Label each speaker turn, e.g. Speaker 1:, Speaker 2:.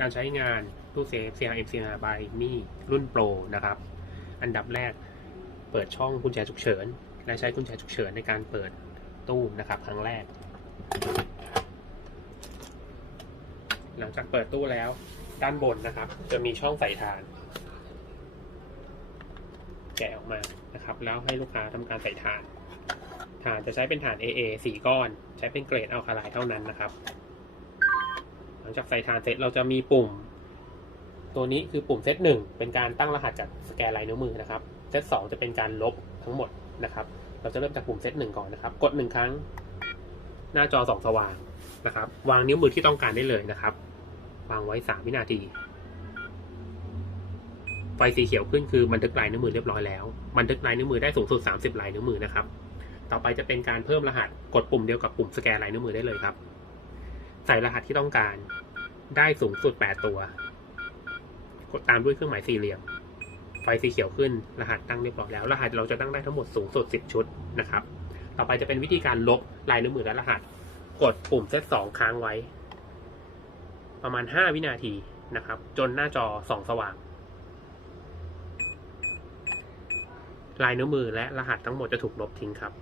Speaker 1: การใช้งานตู้เซฟ CRM CR by มี่รุ่นโปรนะครับ อันดับแรกเปิดช่องกุญแจฉุกเฉิน และใช้กุญแจฉุกเฉินในการเปิดตู้นะครับ ครั้งแรก หลังจากเปิดตู้แล้วด้านบนนะครับ จะมีช่องใส่ถ่าน แกะออกมานะครับ แล้วให้ลูกค้าทำการใส่ถ่านถ่านจะใช้เป็นถ่าน AA สี่ก้อน ใช้เป็นเกรดอัลคาไลน์เท่านั้นนะครับ งจากใส่ถ่านเสร็จเราจะมีปุ่ม ตัวนี้คือปุ่มเซตหนึ่งเป็นการตั้งรหัสจากสแกนลายนิ้วมือนะครับเซตสองจะเป็นการลบทั้งหมดนะครับ เราจะเริ่มจากปุ่มเซตหนึ่งก่อนนะครับ กดหนึ่งครั้ง หน้าจอสองสว่างนะครับ วางนิ้วมือที่ต้องการได้เลยนะครับ วางไว้สามวินาที ไฟสีเขียวขึ้นคือบันทึกลายนิ้วมือเรียบร้อยแล้ว บันทึกลายนิ้วมือได้สูงสุด 30 ลายนิ้วมือนะครับ ต่อไปจะเป็นการเพิ่มรหัส กดปุ่มเดียวกับปุ่มสแกนลายนิ้วมือได้เลยครับ ใส่รหัสที่ต้องการ ได้สูงสุด8ตัว กดตามด้วยเครื่องหมายสี่เหลี่ยม ไฟสีเขียวขึ้น รหัสตั้งเรียบร้อยแล้ว รหัสเราจะตั้งได้ทั้งหมดสูงสุด10ชุดนะครับ ต่อไปจะเป็นวิธีการลบลายนิ้วมือและรหัส กดปุ่มเซตสองค้างไว้ ประมาณ5วินาทีนะครับ จนหน้าจอส่องสว่าง ลายนิ้วมือและรหัสทั้งหมดจะถูกลบทิ้งครับ